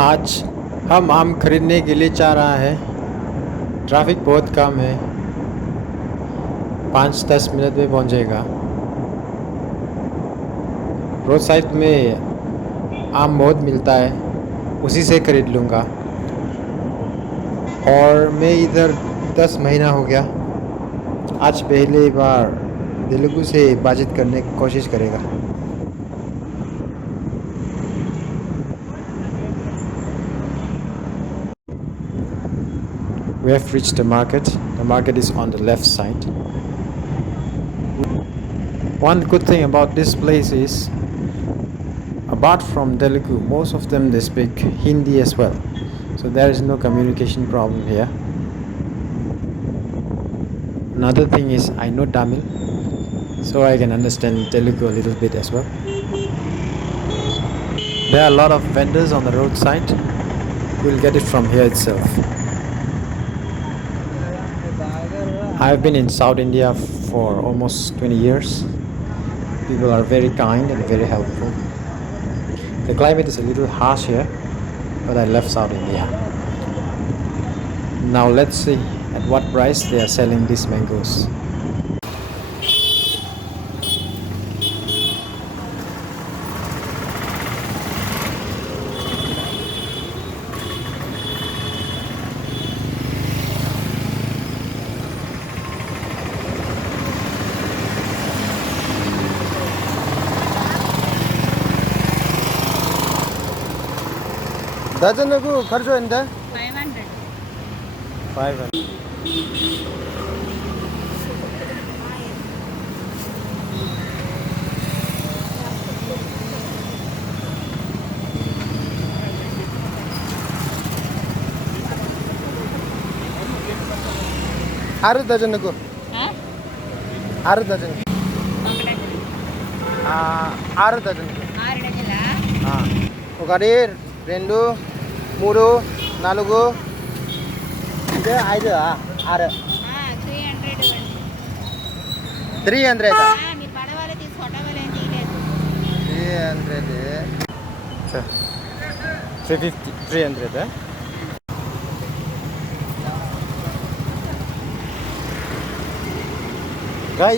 आज हम आम खरीदने के लिए जा रहा है। ट्रैफिक बहुत कम है, 5-10 मिनट में पहुंचेगा। रोड साइड में आम बहुत मिलता है, उसी से खरीद लूँगा। और मैं इधर 10 महीना हो गया। आज पहली बार तेलुगु से बातचीत करने की कोशिश करेगा। We have reached the market. The market is on the left side. One good thing about this place is, apart from Telugu, most of them they speak Hindi as well. So there is no communication problem here. Another thing is I know Tamil, so I can understand Telugu a little bit as well. There are a lot of vendors on the roadside. We'll get it from here itself. I've been in South India for almost 20 years. People are very kind and very helpful. The climate is a little harsh here, but I love South India. Now let's see at what price they are selling these mangoes. డజన్కు ఖర్చు ఎంత? 500. 500. ఆరు డజన్కు 6 dozen. 6 డజన్కు 6 డజన్లా? ఒకటి 2 3 4 ఇది 5 6 300. 300 మీరు పడవాలి తీసుకోవటం ఏం చేయలేదు. 300 350 300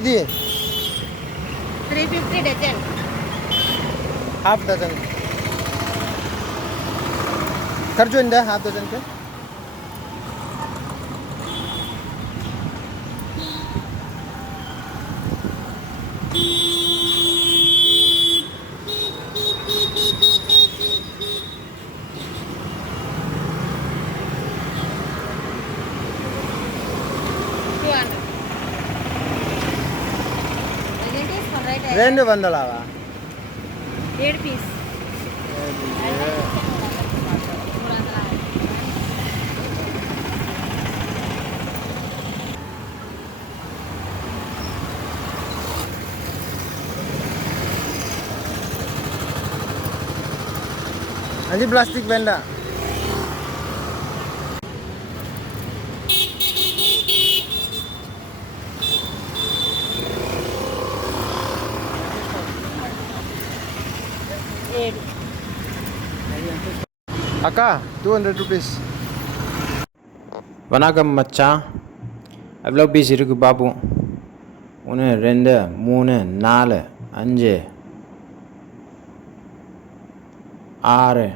ఇది 350 డజన్. హాఫ్ డజన్ ఖర్చు ఎంత హాఫ్ డజన్కి? రెండు వందలవా? 7 పీస్. అది ప్లాస్టిక్ బెండ. అక్క 200 రూపీస్. வணக்கம் மச்சான். எவ்வளோ பீஸ் இருக்கு பாப்போம். 1 2 3 4 5 6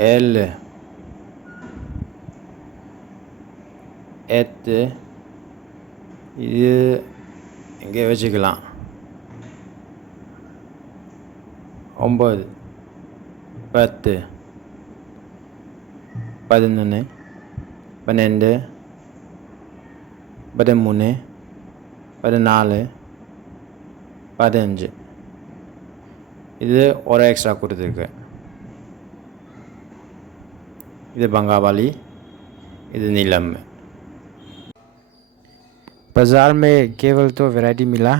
7 8 இது இங்கே வச்சுக்கலாம். 9 10 11 12 13 14 15 இது ஒரு எக்ஸ்ட்ரா கொடுத்துருக்கு. இது बंगावाली, இது नीलम में. बाज़ार में केवल तो वैरायटी मिला.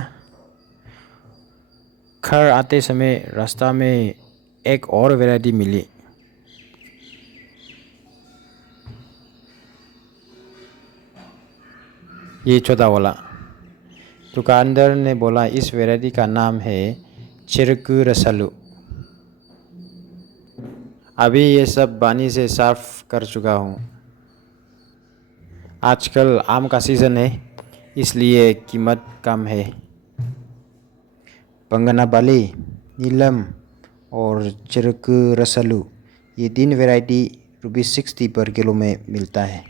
घर आते समय रास्ता में एक और वैरायटी मिली. ये छोटा वाला. दुकानदार ने बोला इस वैरायटी का नाम है चिरकू रसलू. अभी ये सब पानी से साफ कर चुका हूँ। आजकल आम का सीज़न है, इसलिए कीमत कम है। पंगनाबाली, नीलम और चिरक रसलू, ये 3 वैरायटी ₹60 पर किलो में मिलता है।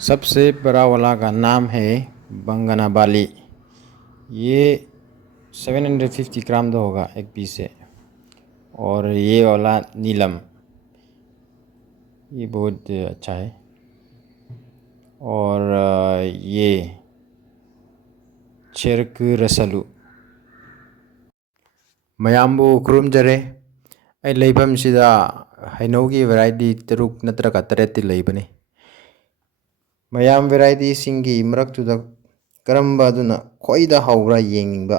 सबसे बड़ा वाला का नाम है बंगनाबाली। ये 750 ग्राम तो होगा एक पीस से। और ये वाला नीलम, ये बहुत अच्छा है। और ये चिरक रसलू। मयाम्बु खुरुमजरे। ꯑꯩ ꯂꯩꯐꯝꯁꯤꯗ ꯍꯩꯅꯧꯒꯤ ꯚꯦꯔꯥꯏꯇꯤ 6 ꯅꯠꯇ꯭ꯔꯒ 8ꯇꯤ ꯂꯩꯕꯅꯤ꯫ ꯃꯌꯥꯝ ꯚꯦꯔꯥꯏꯇꯤꯁꯤꯡꯒꯤ ꯃꯔꯛꯇꯨꯗ ꯀꯔꯝꯕ ꯑꯗꯨꯅ ꯈ꯭ꯋꯥꯏꯗ ꯍꯥꯎꯕ꯭ꯔꯥ ꯌꯦꯡꯅꯤꯡꯕ꯫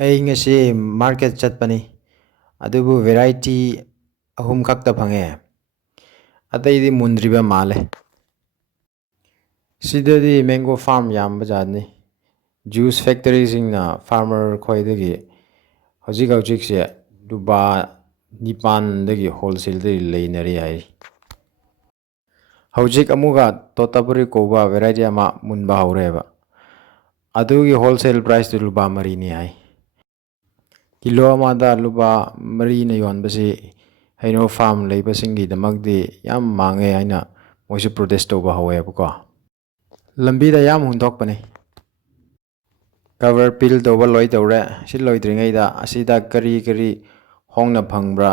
ꯑꯩ ꯉꯁꯤ ꯃꯥꯔꯀꯦꯠ ꯆꯠꯄꯅꯤ, ꯑꯗꯨꯕꯨ ꯚꯦꯔꯥꯏꯇꯤ 3 ꯈꯛꯇ ꯐꯪꯉꯦ, ꯑꯇꯩꯗꯤ ꯃꯨꯟꯗ꯭ꯔꯤꯕ ꯃꯥꯜꯂꯦ꯫ ꯁꯤꯗꯗꯤ ꯃꯦꯡꯒꯣ ꯐꯥꯔꯝ ꯌꯥꯝꯕ ꯖꯥꯠꯅꯤ꯫ ꯖꯨꯁ ꯐꯦꯛꯇꯔꯤꯁꯤꯡꯅ ꯐꯥꯔꯃꯔ ꯈꯣꯏꯗꯒꯤ ꯍꯧꯖꯤꯛꯁꯦ ꯂꯨꯄꯥ 9ꯗꯒꯤ ꯍꯣꯜꯁꯦꯜꯗꯒꯤ ꯂꯩꯅꯔꯤ ꯍꯥꯏ꯫ ꯍꯧꯖꯤꯛ ꯑꯃꯨꯛꯀ ꯇꯣꯇꯥꯄꯨꯔꯤ ꯀꯧꯕ ꯚꯦꯔꯥꯏꯇꯤ ꯑꯃ ꯃꯨꯟꯕ ꯍꯧꯔꯦꯕ, ꯑꯗꯨꯒꯤ ꯍꯣꯜꯁꯦꯜ ꯄ꯭ꯔꯥꯏꯁꯇꯨ ꯂꯨꯄꯥ 4ꯅꯤ ꯍꯥꯏ꯫ ꯀꯤꯂꯣ ꯑꯃꯗ ꯂꯨꯄꯥ 4ꯅ ꯌꯣꯟꯕꯁꯤ ꯍꯩꯅꯧ ꯐꯥꯔꯝ ꯂꯩꯕꯁꯤꯡꯒꯤꯗꯃꯛꯇꯤ ꯌꯥꯝ ꯃꯥꯡꯉꯦ ꯍꯥꯏꯅ ꯃꯣꯏꯁꯨ ꯄ꯭ꯔꯣꯇꯦꯁ ꯇꯧꯕ ꯍꯧꯋꯦꯕꯀꯣ꯫ ꯂꯝꯕꯤꯗ ꯌꯥꯝ ꯍꯨꯟꯗꯣꯛꯄꯅꯤ꯫ ꯀቨꯔ ꯄꯤꯜ ꯇꯧꯕ ꯂꯣꯏꯗꯧꯔꯦ꯫ ꯁꯤ ꯂꯣꯏꯗ꯭ꯔꯤꯉꯩꯗ ꯑꯁꯤꯗ ꯀꯔꯤ ꯍꯣꯡꯅ ꯐꯪꯕ꯭ꯔꯥ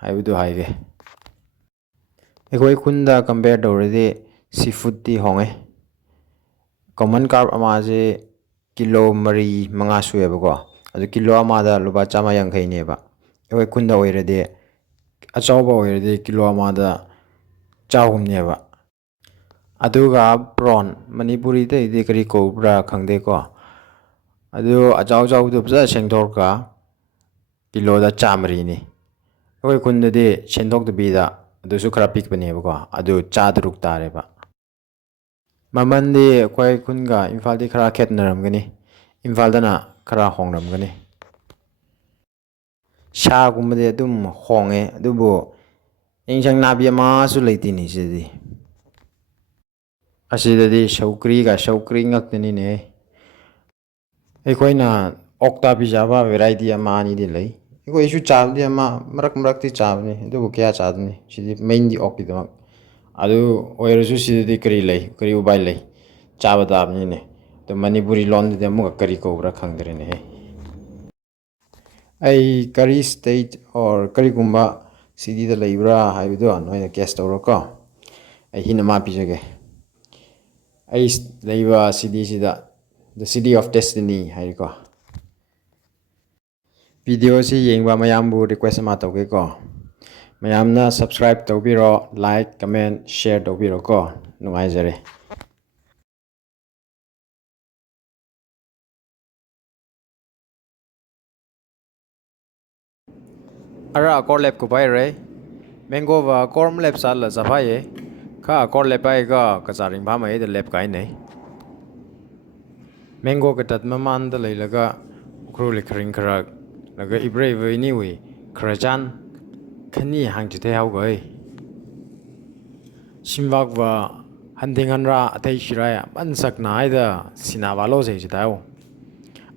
ꯍꯥꯏꯕꯗꯨ ꯍꯥꯏꯒꯦ꯫ ꯑꯩꯈꯣꯏ ꯈꯨꯟꯗ ꯀꯝꯄꯦꯌꯔ ꯇꯧꯔꯗꯤ ꯁꯤ ꯐꯨꯗꯇꯤ ꯍꯣꯡꯉꯦ꯫ ꯀꯣꯃꯟ ꯀꯥꯔꯞ ꯑꯃꯁꯦ ꯀꯤꯂꯣ 4-5 ꯁꯨꯑꯦꯕꯀꯣ, ꯑꯗꯨ ꯀꯤꯂꯣ ꯑꯃꯗ ꯂꯨꯄꯥ 150ꯅꯦꯕ꯫ ꯑꯩꯈꯣꯏ ꯈꯨꯟꯗ ꯑꯣꯏꯔꯗꯤ, ꯑꯆꯧꯕ ꯑꯣꯏꯔꯗꯤ ꯀꯤꯂꯣ ꯑꯃꯗ 300ꯅꯦꯕ꯫ ꯑꯗꯨꯒ ꯄ꯭ꯔꯣꯟ, ꯃꯅꯤꯄꯨꯔꯤꯗꯩꯗꯤ ꯀꯔꯤ ꯀꯧꯕ꯭ꯔꯥ ꯈꯪꯗꯦꯀꯣ, ꯑꯗꯨ ꯑꯆꯧꯕꯗꯨ ꯐꯖꯅ ꯁꯦꯡꯗꯣꯛꯑꯒ ꯀꯤꯂꯣꯗ 150ꯅꯤ꯫ ꯑꯩꯈꯣই ꯈꯨꯟꯗꯗꯤ ꯁꯦꯡꯗꯣꯛꯇꯕꯤꯗ ꯑꯗꯨꯁꯨ ꯈꯔ ꯄꯤꯛꯄꯅꯦꯕꯀꯣ, ꯑꯗꯨ 60 ꯇꯥꯔꯦꯕ꯫ ꯃꯃꯟꯗꯤ ꯑꯩꯈꯣꯏ ꯈꯨꯟꯒ ꯏꯝꯐꯥꯜꯗꯤ ꯈꯔ ꯈꯦꯠꯅꯔꯝꯒꯅꯤ, ꯏꯝꯐꯥꯜꯗꯅ ꯈꯔ ꯍꯣꯡꯔꯝꯒꯅꯤ꯫ ꯁꯥꯒꯨꯝꯕꯗꯤ ꯑꯗꯨꯝ ꯍꯣꯡꯉꯦ, ꯑꯗꯨꯕꯨ ꯏꯟꯁꯥꯡ ꯅꯥꯄꯤ ꯑꯃꯁꯨ ꯂꯩꯇꯦꯅꯦ ꯁꯤꯗꯗꯤ꯫ ꯑꯁꯤꯗꯗꯤ ꯁꯧꯀ꯭ꯔꯤ ꯉꯥꯛꯇꯅꯤꯅꯦ꯫ ꯑꯩꯈꯣꯏꯅ ꯑꯣꯛꯇ ꯄꯤꯖꯕ ꯚꯦꯔꯥꯏꯇꯤ ꯑꯃ ꯑꯅꯤꯗꯤ ꯂꯩ꯫ ꯑꯩꯈꯣꯏꯁꯨ ꯆꯥꯕꯗꯤ ꯃꯔꯛꯇꯤ ꯆꯥꯕꯅꯤ, ꯑꯗꯨꯕꯨ ꯀꯌꯥ ꯆꯥꯗꯕꯅꯤ꯫ ꯁꯤꯗꯤ ꯃꯦꯟꯗꯤ ꯑꯣꯛꯀꯤꯗꯃꯛ꯫ ꯑꯗꯨ ꯑꯣꯏꯔꯁꯨ ꯁꯤꯗꯗꯤ ꯀꯔꯤ ꯎꯄꯥꯏ ꯂꯩ, ꯆꯥꯕ ꯇꯥꯕꯅꯤꯅꯦ꯫ ꯑꯗꯨ ꯃꯅꯤꯄꯨꯔꯤ ꯂꯣꯟꯗꯗꯤ ꯑꯃꯨꯛꯀ ꯀꯔꯤ ꯀꯧꯕ꯭ꯔꯥ ꯈꯪꯗ꯭ꯔꯦꯅꯦꯍꯦ꯫ ꯑꯩ ꯀꯔꯤ ꯁ꯭ꯇꯦꯠ ꯑꯣꯔ ꯀꯔꯤꯒꯨꯝꯕ ꯁꯤꯇꯤꯗ ꯂꯩꯕ꯭ꯔꯥ ꯍꯥꯏꯕꯗꯣ ꯅꯣꯏꯅ ꯒꯦꯁ ꯇꯧꯔꯣꯀꯣ꯫ ꯑꯩ ꯍꯤꯟꯠ ꯑꯃ ꯄꯤꯖꯒꯦ꯫ ꯑꯩ ꯂꯩꯕ ꯁꯤꯇꯤꯁꯤꯗ ꯗ ꯁꯤꯇꯤ ꯑꯣꯐ ꯗꯦꯁꯇꯤꯅꯤ ꯍꯥꯏꯔꯤꯀꯣ꯫ ꯚꯤꯗꯤꯑꯣꯁꯤ ꯌꯦꯡꯕ ꯃꯌꯥꯝꯕꯨ ꯔꯤꯀ꯭ꯋꯦꯁ ꯑꯃ ꯇꯧꯒꯦꯀꯣ꯫ ꯃꯌꯥꯝꯅ ꯁꯕꯁꯀ꯭ꯔꯥꯏꯕ ꯇꯧꯕꯤꯔꯣ, ꯂꯥꯏꯛ, ꯀꯃꯦꯟ, ꯁꯤꯌꯔ ꯇꯧꯕꯤꯔꯣꯀꯣ꯫ ꯅꯨꯡꯉꯥꯏꯖꯔꯦ꯫ ꯑꯔꯥ ꯑꯀꯣꯔ ꯂꯦꯞ ꯀꯨꯄꯥꯏꯔꯦ ꯃꯦꯡꯒꯣꯕ ꯀꯣꯔꯝ ꯂꯦꯞ ꯆꯥꯜꯂ ꯆꯐꯥꯏꯌꯦ ꯈꯥ ꯑꯀꯣꯔ ꯂꯦꯞꯄꯥꯏꯒ ꯀꯆꯥꯔꯤꯡ ꯐꯥꯃꯩꯗ ꯂꯦꯞ ꯀꯥꯏꯅꯩ ꯃꯦꯡꯒꯣ ꯀꯇꯠ ꯃꯃꯥꯟꯗ ꯂꯩꯂꯒ ꯎꯈ꯭ꯔꯨꯜ ꯈꯔꯤꯡ ꯈꯔ ꯂꯒ ꯏꯕ꯭ꯔꯩꯕ ꯏꯅꯤꯋꯤ ꯈꯔꯆꯥꯟ ꯈꯅꯤ ꯍꯥꯡꯆꯤꯊꯩ ꯍꯥꯎꯒꯩ ꯁꯤꯝꯕꯥꯛꯕ ꯍꯟꯊꯦꯡꯍꯟꯔꯥ ꯑꯇꯩ ꯁꯤꯔꯥꯏ ꯑꯃꯟ ꯁꯛꯅ ꯍꯥꯏꯗ ꯁꯤꯅꯥꯕꯥꯂꯣꯁꯩ ꯁꯤꯗꯥꯎ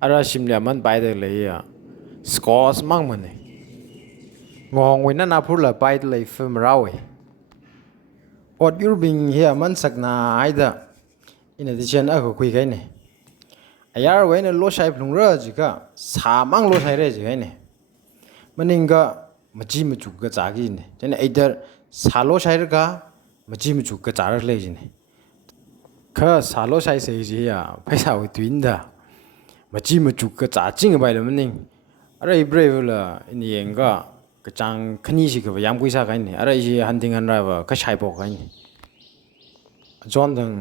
ꯑꯔꯥ ꯁꯤꯝꯂꯤ ꯑꯃꯟ ꯄꯥꯏꯗ ꯂꯩꯌꯦ ꯁ꯭ꯀꯣꯁ ꯃꯥꯡꯃꯅꯦ ꯉꯣꯡ ꯑꯣꯏꯅ ꯅꯥꯐꯨꯔꯂ ꯄꯥꯏꯗ ꯂꯩ ꯐꯤꯜꯝ ꯔꯥꯎꯋꯦ ꯑꯣꯠ ꯌꯨꯔꯕꯤꯡ ꯍꯦ ꯑꯃꯟ ꯁꯛꯅ ꯍꯥꯏꯗ ꯏꯅꯗꯤꯁꯟ ꯑꯈꯣ ꯈꯨꯏꯈꯩꯅꯦ ꯑꯌꯥꯔ ꯑꯣꯏꯅ ꯂꯣꯁꯥꯏ ꯐꯨꯡꯔꯖꯤꯒ ꯁꯥ ꯃꯥꯡ ꯂꯣꯁꯥꯏꯔꯦꯖꯤꯒꯩꯅꯦ ꯃꯅꯤꯡꯒ ꯃꯆꯤ ꯃꯆꯨꯒ ꯆꯥꯈꯤꯅꯦ ꯖꯅ ꯑꯩꯗꯔ ꯁꯥꯂꯣ ꯁꯥꯏꯔꯒ ꯃꯆꯤ ꯃꯆꯨꯒ ꯆꯥꯔꯒ ꯂꯩꯁꯤꯅꯦ ꯈꯔ ꯁꯥꯂꯣ ꯁꯥꯏꯁꯩꯁꯤ ꯄꯩꯁꯥ ꯑꯣꯏꯇꯣꯏꯅꯗ ꯃꯆꯤ ꯃꯆꯨꯒ ꯆꯥ ꯆꯤꯡꯉ ꯄꯥꯏꯂꯃꯅꯤꯡ ꯑꯔ ꯏꯕ꯭ꯔꯩꯕꯨꯂ ꯏꯟ ꯌꯦꯡꯒ ꯀꯆꯥꯡ ꯈꯅꯤꯁꯤꯒꯕ ꯌꯥꯝ ꯀꯨꯏꯁꯥ ꯀꯥꯏꯅꯦ ꯑꯔ ꯑꯩꯁꯤ ꯍꯟꯊꯤꯡꯍꯟꯔꯕ ꯀꯁꯥꯏꯄꯣꯛ ꯀꯥꯏꯅꯦ ꯑꯖꯣꯟꯗꯪ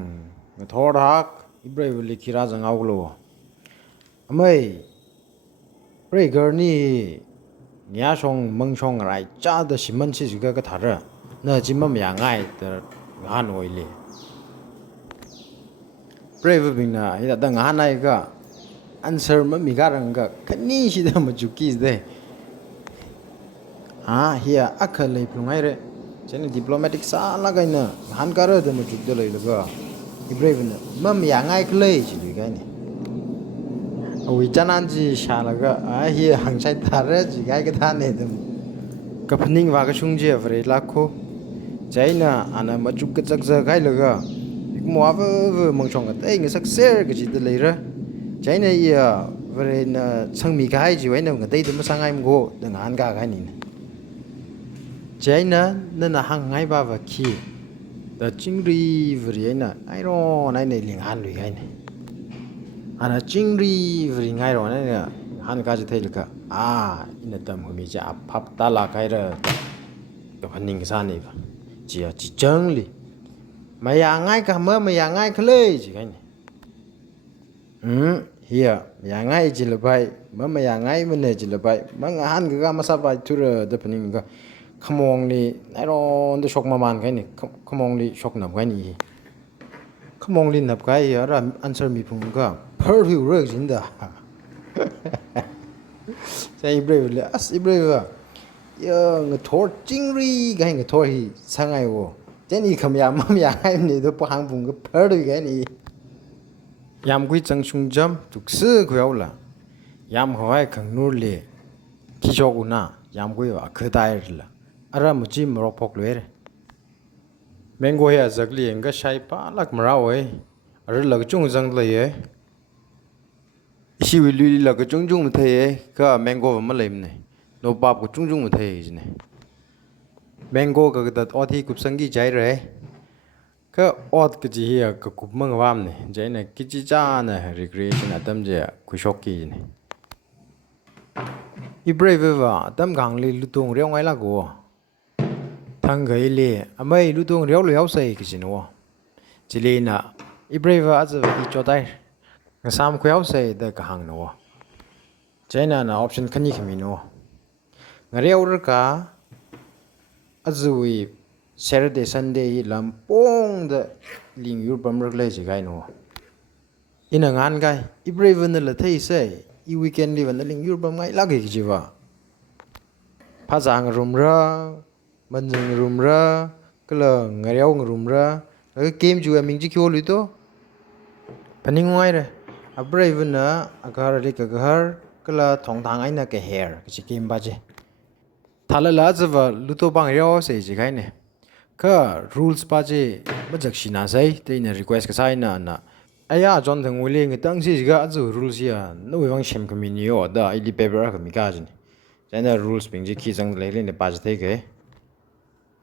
ꯊꯣꯔꯍꯥꯛ 이브레이브 리키라정 아우글로 아마이 브레이거니 냐송 멍송 라이 짜다 시먼치지가 그 다르 나 지맘 양아이 더 한 오일리 브레이브 빙나 이다 당 하나이가 answer ma mi garanga kani shi da ma juki de here akale plungai re chen diplomatic sa la ga na han kar da ma juk de le ga ibrave na mam ya ngai klei chi de ga ni awi chanan ji sha la ga here hang chai tar re ji ga ga tha ne dum kapning wa ga shung je vre la kho chaina ana ma juk ka chak za gai la ga mo wa mong chong ga tai ngi sak ser ga ji de le ra chaina ya vre na sang mi ga ji wai na ga dai dum sang ai mo de ngan ga ga ni China na hang ngai ba va ki da chingri vri na ai ro nai nei ling han lui gai ne ana chingri vri ngai ro nai han ka ji thei ka ina tam hu mi ja phap ta la kai ra ka phaning sa ni ba ji a ji chang li ma ya ngai ka ma ya ngai khle ji gai ne here ya ngai ji le bai ma ya ngai ma ne ji le bai ma han ga ma sa ba tu ra da phaning ga khmong ni nairon de shok maman kai ni khmong li shok nam kai ni khmong li nap kai ya ra answer mi phung ga phar hu re jin da sai brave le as brave ya ng thor chingri ga ng thor hi sangai wo chen ni kham ya mam ya hai ni do pa hang phung ga phar ri ga ni yam gui chang chung jam tuk se ko yaw la yam hoi khang nur le ki jok una yam gui wa khadai la ara muji morok pok lwer mango ya zakli enga shai pa lak marawe ar lag chung jang le ye shi wi li lag chung chung the ye ka mango ma lem ne no pap ko chung chung the ye ne mango ka da othi kup sangi jai re ka ot ka ji ya ka kup mang wam ne jai na ki ji cha na recreation atam je ku shok ki ne I brave va tam gang li lutung reo ngai la go Tangkhul le amai Ludo reo lo yau sai ki jinwo chile na ibrave az I chodai ngasam ko yau sai da ka hang no china na option khani khami no ngareu ra ka azui Saturday Sunday lampong da ling yur pam rak le ji gai no ina ngan gai ibrave na la thai sai I weekend li van ling yur pam ngai la ge ji wa pha jang rum ra man jing rum ra kala ngareu ngrum ra cái game ju mình chỉ kêu lụi to paning ngoài rồi à brave na agar đi cái gar kala thong thang ai na cái hair cái game ba je thala la zawa luto bang reo se ji kai ne ka rules pa je majak shina sai te na request ka sai na aya jon thang wile ngi tang si ga zu rules ya no we wang shem community yo da ili paper ka mi ka jin jana rules ping ji ki jang le le ne pa je te ke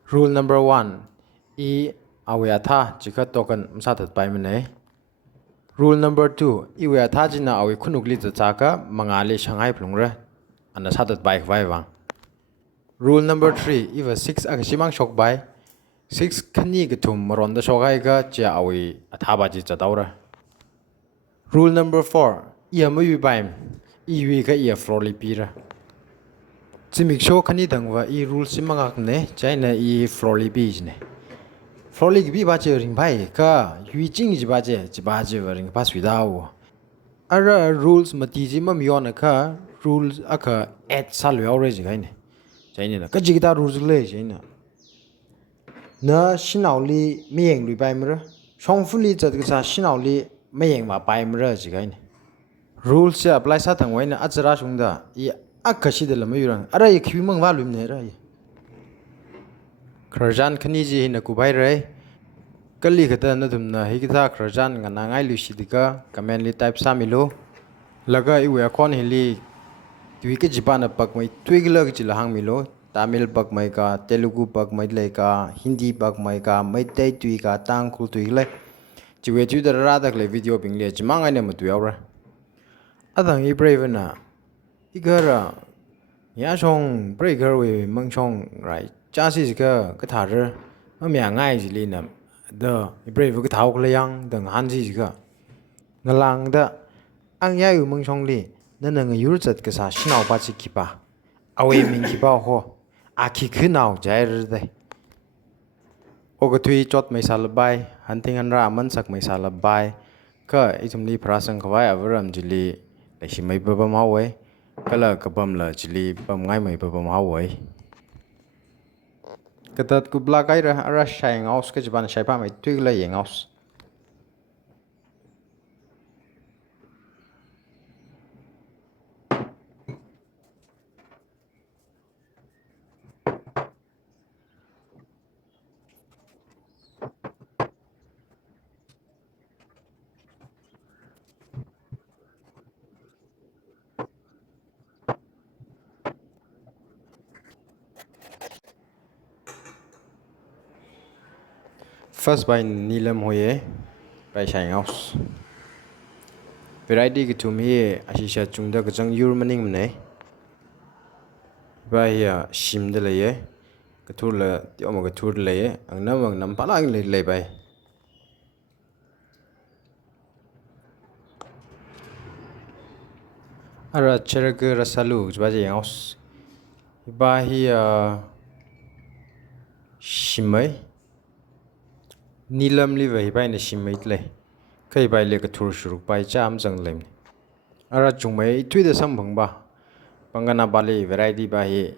Rule number 1 awe atha chikha token msa that pai mane Rule number 2 iwe atha jina awe khunuk li cha ka mangale shanghai plungra ana sa that bai vai wang Rule number 3 iwa 6 aga simang shok bai 6 khani ga thum maron da shogai ga cha awe atha ba ji cha daura Rule number 4 ma wi bai wi ga floor li pira Chimik show khani dangwa rule simangak ne chaina floor li bi ne floor li bi ba che ring bai ka yu jing ji ba je ring pa sui da wo ara rules mati ji mam yon ka rules aka at sal yo re ji gai ne chaina na ka ji ta rules le chaina na shinao li me yeng lui bai mra shong fu li cha ga sa shinao li me yeng ma bai mra ji gai ne rules se apply sa thang wai na achara sung da akashi de lama yurang ara ye khibi mang walum ne ra ye kharjan khani ji na ku bai rai kali khata na thum na hi kitha kharjan nga na ngai lu sidika comment li type sa milo laga I we khon hi li tui ke jipa na pak mai tui gila ki la hang milo tamil pak mai ka telugu pak mai le ka hindi pak mai ka mai tai tui ka tangkhul tui le chiwe chu da ra da le video ping le chimang ai na ma tu yaw ra adang I brave na igara ya song breaker we mang chong right cha si ga ka thar ma mya ngai ji li nam da brave ka thau kle yang dang han ji ga ngalang da ang ya yu mang chong li na na yur chat ka sa shinau pa chi ki pa awe min ki pa ho a ki khunau jai r de o ga thui chot mai sal bai han ting an ra man sak mai sal bai ka I chum li prasang khwai avaram ji li lại xí mấy bơm máu ấy cái là cái bơm là chỉ li bơm ngay mấy bơm máu ấy cái tật cúp lá cái ra sai ngáo cái chỉ ban sai pa mấy tuy là gì ngáo first by nilam hoye by sai ngáo variety cái chum hi asisha chungda cái chang yur maning mne by sim de leye cái thur là tiêu mà cái thur leye ang nam pa lang le by ara cherag rasalu ba je ngáo ba hi simai nilam li ve by ne simai tle kai by le cái thur shuru by cham jang lem ara chungmai thui de sam bang ba pangana bali variety ba hi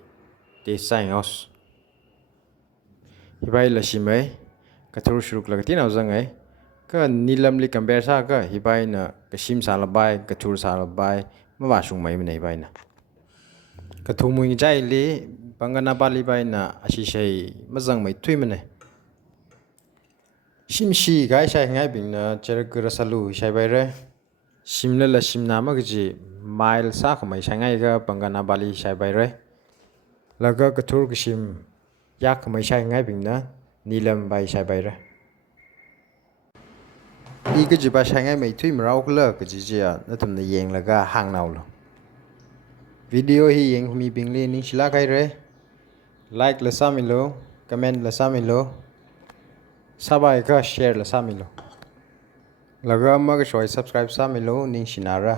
te sai ngos hibai la simai ka thur shuruk la tin au jang ai ka nilam li compare sa ka hibai na ka sim sa la bai ka thur sa la bai ma ba sung mai nei bai na ka thu mui jai li pangana bali bai na asi sei ma jang mai thui mane sim si gai sai ngai bing na cher ka salu sai bai re sim la sim na ma ji mile sa ka mai sai ngai ga pangana bali sai bai re la ga ka thur ka sim yak ka mai sai ngai bing na nilam bai sai bai re i cái gì ba sai ngai mai thui mrau kla cái gì ji na tum na yeng la ga hang nau lo video hi yeng mi bing le ning sila kai re like la samilo comment la samilo sabai ka share la samilo laga ma ga shoi subscribe samilo ning sinara